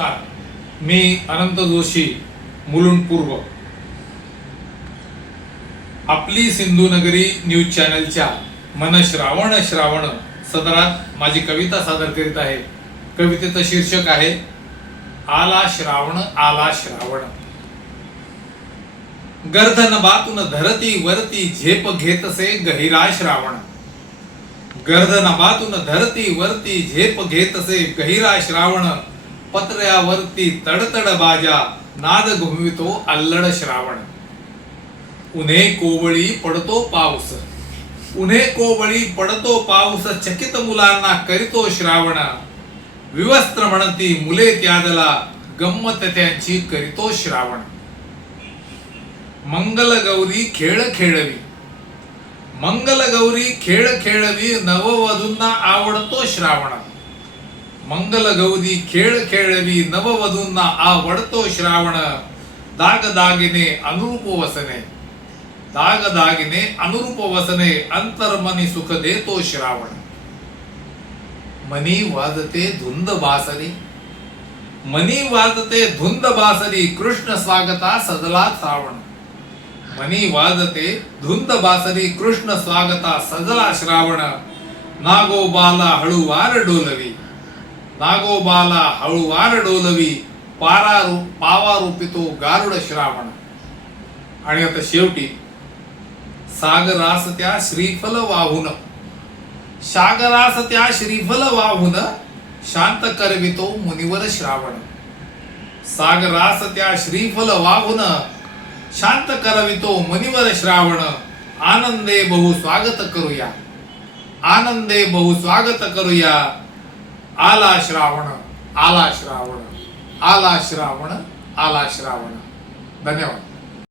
नमस्कार, मी अनंत जोशी, मुलुंड पूर्व. आपली सिंधू नगरी न्यूज चॅनलच्या मन श्रावण श्रावण सदरात माझी कविता सादर करीत आहे. कवितेचं शीर्षक आहे आला श्रावण आला श्रावण. गर्दनबातून धरती वरती झेप घेतसे गहिरा श्रावण. गर्दनबातून धरती वरती झेप घेतसे गहिरा श्रावण. पत्र्यावरती तडतड बाजा नाद घुमवितो अल्लड श्रावण. उन्हे कोवळी पडतो पाऊस, उन्हे कोवळी पडतो पाऊस. चकित मुलांना करीतो श्रावण. विवस्त्र म्हणती मुले त्यादला गंमत त्यांची करीतो श्रावण. मंगल गौरी खेळ खेळवी, मंगल गौरी खेळ खेळवी. नववधूंना आवडतो श्रावण. मंगल गौरी खेळ खेळवी, नववधूंना आवडतो श्रावण. दागदागिने अनुरूप वसने, दागदागिने अनुरूप वसने. अंतर्मनी सुख देतो श्रावण. मनी वाजते धुंद बासरी, मनी वाजते धुंद बासरी. कृष्ण स्वागता सजला श्रावण. मनी वाजते धुंद बासरी, कृष्ण स्वागता सजला श्रावण. नागोबाला हळूवार डोलवी, नागोबाला हळूवार डोलवी. पावा रूपितो गारुड श्रावण. आणि आता शेवटी सागरास त्या श्रीफल वाहून, सागरास त्या श्रीफल वाहून. शांत करवितो मुनिवर श्रावण. सागरास त्या श्रीफल वाहून शांत करवितो मुनिवर श्रावण. आनंदे बहु स्वागत करूया, आनंदे बहु स्वागत करूया. आला श्रावण आला श्रावण, आला श्रावण आला श्रावण. धन्यवाद.